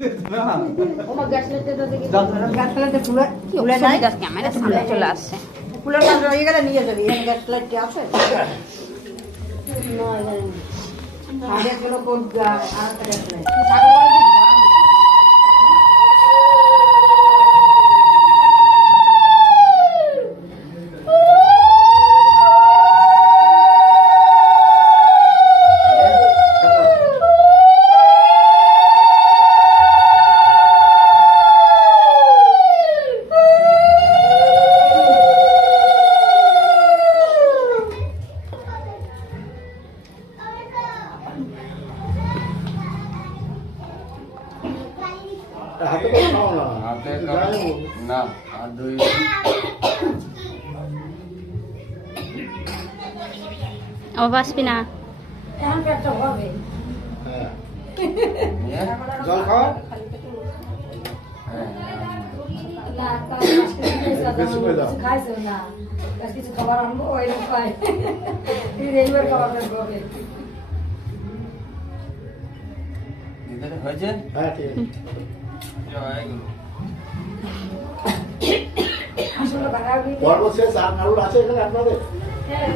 ওমা গ্যাস লাইটটা তো দেখি গ্যাস লাইটে খুলে নাই গ্যাস ক্যামেরা সামনে চলে আসছে। খুলে না রয়ে গেলে নিয়ে যাবি এখানে গ্যাস লাইট কি আছে না এখানে আগে কিলো কোন আর গ্যাস লাইট হাতে করে খাও না হাতে না আর দুই ও বাসবি না এখন একটা হবে নিয়ে জল খাও হ্যাঁ বেশি করে দাও খাইছো না কিছু খাবার আনবো ওই খাই এইবার খাবার হবে দিদারে হয়েছে হ্যাঁ ঠিক আছে আসলে ভাড়া পর্ব শেষ আর কারোর আছে এখানে আপনাদের হ্যাঁ